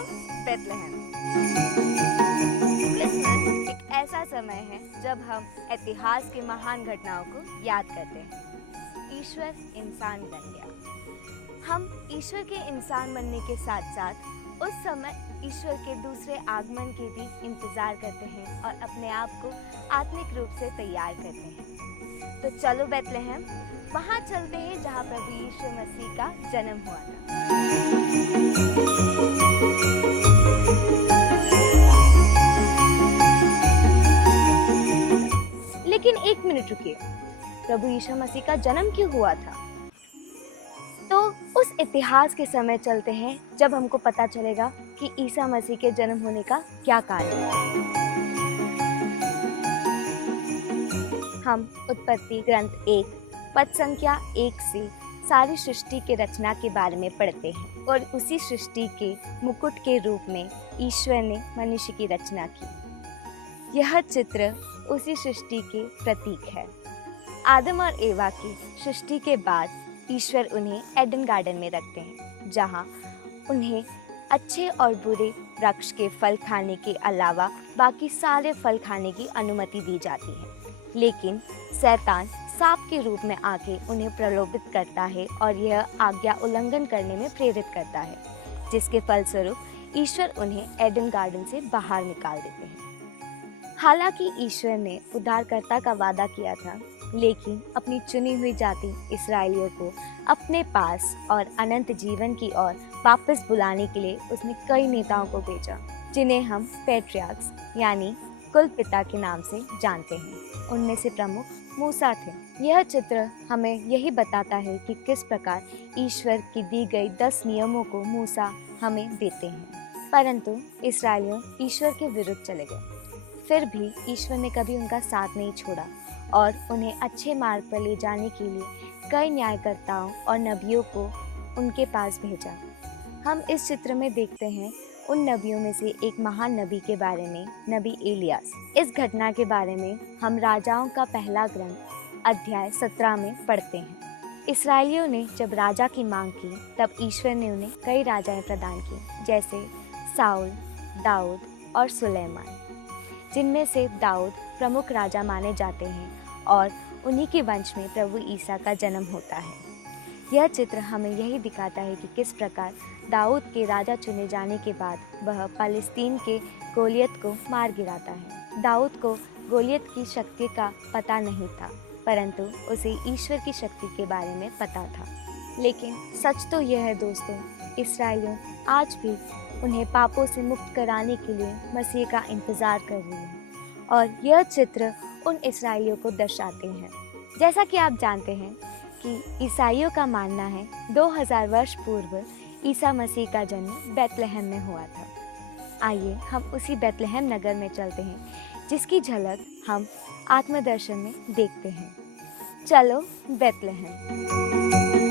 Bethlehem. Christmas एक ऐसा समय है जब हम इतिहास की महान घटनाओं को याद करते हैं। ईश्वर इंसान बन गया। हम ईश्वर के इंसान बनने के साथ साथ उस समय ईश्वर के दूसरे आगमन के भी इंतजार करते हैं और अपने आप को आत्मिक रूप से तैयार करते हैं। तो चलो बेथलेहम, वहाँ चलते हैं जहाँ प्रभु यीशु मसीह का जन्म हुआ था। लेकिन एक मिनट रुकिए, प्रभु यीशु मसीह का जन्म क्यों हुआ था? तो उस इतिहास के समय चलते हैं जब हमको पता चलेगा कि ईसा मसीह के जन्म होने का क्या कारण है। हम उत्पत्ति ग्रंथ 1 पद संख्या 1 से सारी सृष्टि के रचना के बारे में पढ़ते हैं और उसी सृष्टि के मुकुट के रूप में ईश्वर ने मनुष्य की रचना की। यह चित्र उसी सृष्टि के प्रतीक है। आदम और एवा की सृष्टि के बाद ईश्वर उन्हें एडन गार्डन में रखते हैं, जहां उन्हें अच्छे और बुरे वृक्ष के फल खाने के अलावा बाकी सारे फल खाने की अनुमति दी जाती है। लेकिन शैतान सांप के रूप में आके उन्हें प्रलोभित करता है और यह आज्ञा उल्लंघन करने में प्रेरित करता है, जिसके फलस्वरूप ईश्वर उन्हें एडन गार्डन से बाहर निकाल देते हैं। हालांकि ईश्वर ने उद्धारकर्ता का वादा किया था, लेकिन अपनी चुनी हुई जाति इस्राएलियों को अपने पास और अनंत जीवन की ओर वापस बुलाने के लिए उसने कई नेताओं को भेजा, जिन्हें हम पैट्रियार्क्स यानी कुल पिता के नाम से जानते हैं। उनमें से प्रमुख मूसा थे। यह चित्र हमें यही बताता है कि किस प्रकार ईश्वर की दी गई 10 नियमों को मूसा हमें देते हैं, परंतु इस्राएलियों ईश्वर के विरुद्ध चले गए। फिर भी ईश्वर ने कभी उनका साथ नहीं छोड़ा और उन्हें अच्छे मार्ग पर ले जाने के लिए कई न्यायकर्ताओं और नबियों को उनके पास भेजा। हम इस चित्र में देखते हैं उन नबियों में से एक महान नबी के बारे में, नबी एलियास। इस घटना के बारे में हम राजाओं का पहला ग्रंथ अध्याय 17 में पढ़ते हैं। इस्राएलियों ने जब राजा की मांग की, तब ईश्वर ने उन्हें कई राजाएं प्रदान की, जैसे साउल, दाऊद और सुलेमान, जिनमें से दाऊद प्रमुख राजा माने जाते हैं और उन्हीं के वंश में प्रभु ईसा का जन्म होता है। यह चित्र हमें यही दिखाता है कि किस प्रकार दाऊद के राजा चुने जाने के बाद वह फालिस्तीन के गोलियत को मार गिराता है। दाऊद को गोलियत की शक्ति का पता नहीं था, परंतु उसे ईश्वर की शक्ति के बारे में पता था। लेकिन सच तो यह है दोस्तों, इस्राएलियों आज भी उन्हें पापों से मुक्त कराने के लिए मसीह का इंतजार कर रही है, और यह चित्र उन इस्राएलियों को दर्शाते हैं। जैसा कि आप जानते हैं कि ईसाइयों का मानना है 2000 वर्ष पूर्व ईसा मसीह का जन्म बेथलेहम में हुआ था। आइए हम उसी बेथलेहम नगर में चलते हैं, जिसकी झलक हम आत्मदर्शन में देखते हैं। चलो बेथलेहम।